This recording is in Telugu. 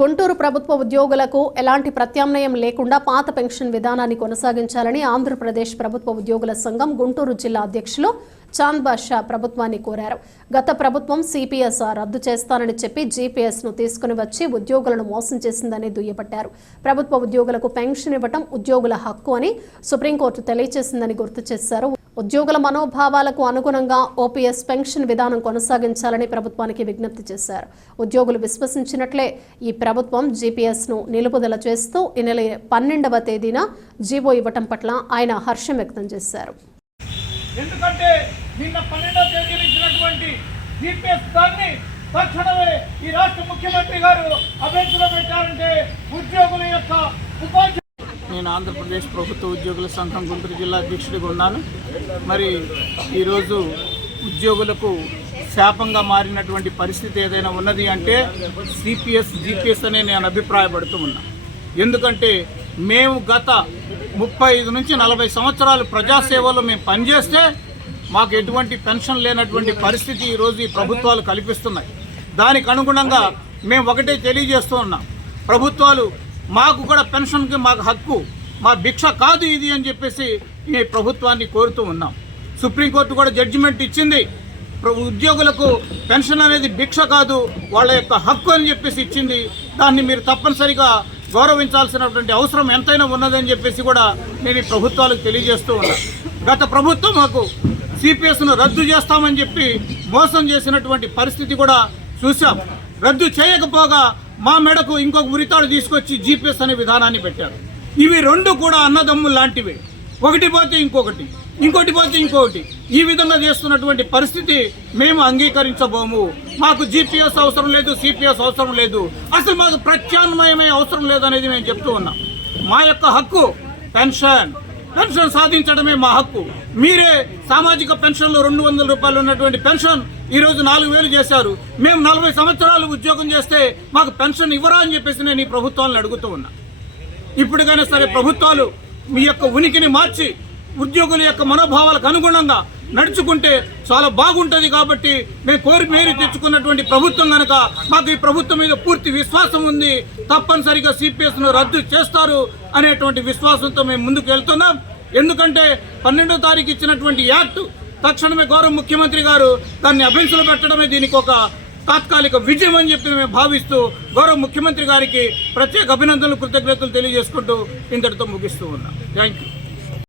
గుంటూరు ప్రభుత్వ ఉద్యోగులకు ఎలాంటి ప్రత్యామ్నాయం లేకుండా పాత పెన్షన్ విధానాన్ని కొనసాగించాలని ఆంధ్రప్రదేశ్ ప్రభుత్వ ఉద్యోగుల సంఘం గుంటూరు జిల్లా అధ్యక్షులు చాంద్ బాషా ప్రభుత్వాన్ని కోరారు. గత ప్రభుత్వం సిపిఎస్ రద్దు చేస్తానని చెప్పి జీపీఎస్ ను తీసుకుని వచ్చి ఉద్యోగులను మోసం చేసిందని దుయ్యబట్టారు. ప్రభుత్వ ఉద్యోగులకు పెన్షన్ ఇవ్వడం ఉద్యోగుల హక్కు అని సుప్రీంకోర్టు తెలియజేసిందని గుర్తు చేశారు. ఉద్యోగుల మనోభావాలకు అనుగుణంగా ఓపీఎస్ పెన్షన్ విధానం కొనసాగించాలని ప్రభుత్వానికి విజ్ఞప్తి చేశారు. ఉద్యోగులు విశ్వసించినట్లే ఈ ప్రభుత్వం జీపీఎస్ ను నిలుపుదల చేస్తూ ఈ నెల 12వ తేదీన జీవో ఇవ్వటం పట్ల ఆయన హర్షం వ్యక్తం చేశారు. ఎందుకంటే నిన్న 12వ తేదీన ఇచ్చినటువంటి జీపీఎస్ దాన్ని తక్షణమే ఈ రాష్ట్ర ముఖ్యమంత్రి గారు అభ్యర్థులు పెట్టారంటే ఉద్యోగుల యొక్క ఉపాధి. నేను ఆంధ్రప్రదేశ్ ప్రభుత్వ ఉద్యోగుల సంఘం గుంటూరు జిల్లా అధ్యక్షుడిగా ఉన్నాను. మరి ఈరోజు ఉద్యోగులకు శాపంగా మారినటువంటి పరిస్థితి ఏదైనా ఉన్నది అంటే సిపిఎస్ జీపీఎస్ అనే నేను అభిప్రాయపడుతూ ఉన్నా. ఎందుకంటే మేము గత 35 నుంచి 40 సంవత్సరాలు ప్రజాసేవలో మేము పనిచేస్తే మాకు ఎటువంటి పెన్షన్ లేనటువంటి పరిస్థితి ఈరోజు ఈ ప్రభుత్వాలు కల్పిస్తున్నాయి. దానికి అనుగుణంగా మేము ఒకటే తెలియజేస్తూ ఉన్నాం, ప్రభుత్వాలు మాకు కూడా పెన్షన్కి మాకు హక్కు, మా భిక్ష కాదు ఇది అని చెప్పేసి ఈ ప్రభుత్వాన్ని కోరుతూ ఉన్నాం. సుప్రీంకోర్టు కూడా జడ్జిమెంట్ ఇచ్చింది, ఉద్యోగులకు పెన్షన్ అనేది భిక్ష కాదు, వాళ్ళ యొక్క హక్కు అని చెప్పేసి ఇచ్చింది. దాన్ని మీరు తప్పనిసరిగా గౌరవించాల్సినటువంటి అవసరం ఎంతైనా ఉన్నదని చెప్పేసి కూడా నేను ఈ ప్రభుత్వాలకు తెలియజేస్తూ ఉన్నాను. గత ప్రభుత్వం మాకు సిపిఎస్ను రద్దు చేస్తామని చెప్పి మోసం చేసినటువంటి పరిస్థితి కూడా చూసాం. రద్దు చేయకపోగా మా మెడకు ఇంకొక ఉరితాడు తీసుకొచ్చి జీపీఎస్ అనే విధానాన్ని పెట్టారు. ఇవి రెండు కూడా అన్నదమ్ములు లాంటివి, ఒకటి పోతే ఇంకొకటి, ఇంకోటి పోతే ఇంకొకటి, ఈ విధంగా చేస్తున్నటువంటి పరిస్థితి మేము అంగీకరించబోము. మాకు జీపీఎస్ అవసరం లేదు, సిపిఎస్ అవసరం లేదు, అసలు మాకు ప్రత్యామ్నాయమే అవసరం లేదు అనేది మేము చెప్తూ ఉన్నాం. మా యొక్క హక్కు పెన్షన్ సాధించడమే మా హక్కు. మీరే సామాజిక పెన్షన్లో 200 రూపాయలు ఉన్నటువంటి పెన్షన్ ఈరోజు 4000 చేశారు. మేము 40 సంవత్సరాలు ఉద్యోగం చేస్తే మాకు పెన్షన్ ఇవ్వరా అని చెప్పేసి నేను ఈ ప్రభుత్వాలను అడుగుతూ ఉన్నా. ఇప్పటికైనా సరే ప్రభుత్వాలు మీ యొక్క ఉనికిని మార్చి ఉద్యోగుల యొక్క మనోభావాలకు అనుగుణంగా నడుచుకుంటే చాలా బాగుంటుంది. కాబట్టి మేము కోరి మేరీ తెచ్చుకున్నటువంటి ప్రభుత్వం కనుక మాకు ఈ ప్రభుత్వం మీద పూర్తి విశ్వాసం ఉంది. తప్పనిసరిగా సిపిఎస్ను రద్దు చేస్తారు అనేటువంటి విశ్వాసంతో మేము ముందుకు వెళ్తున్నాం. ఎందుకంటే 12వ తారీఖు ఇచ్చినటువంటి యాక్ట్ తక్షణమే గౌరవ ముఖ్యమంత్రి గారు దాన్ని అభ్యంతరం పెట్టడమే దీనికి ఒక తాత్కాలిక విజయం అని చెప్పి మేము భావిస్తూ గౌరవ ముఖ్యమంత్రి గారికి ప్రత్యేక అభినందనలు, కృతజ్ఞతలు తెలియజేసుకుంటూ ఇంతటితో ముగిస్తూ ఉన్నాం. Thank you.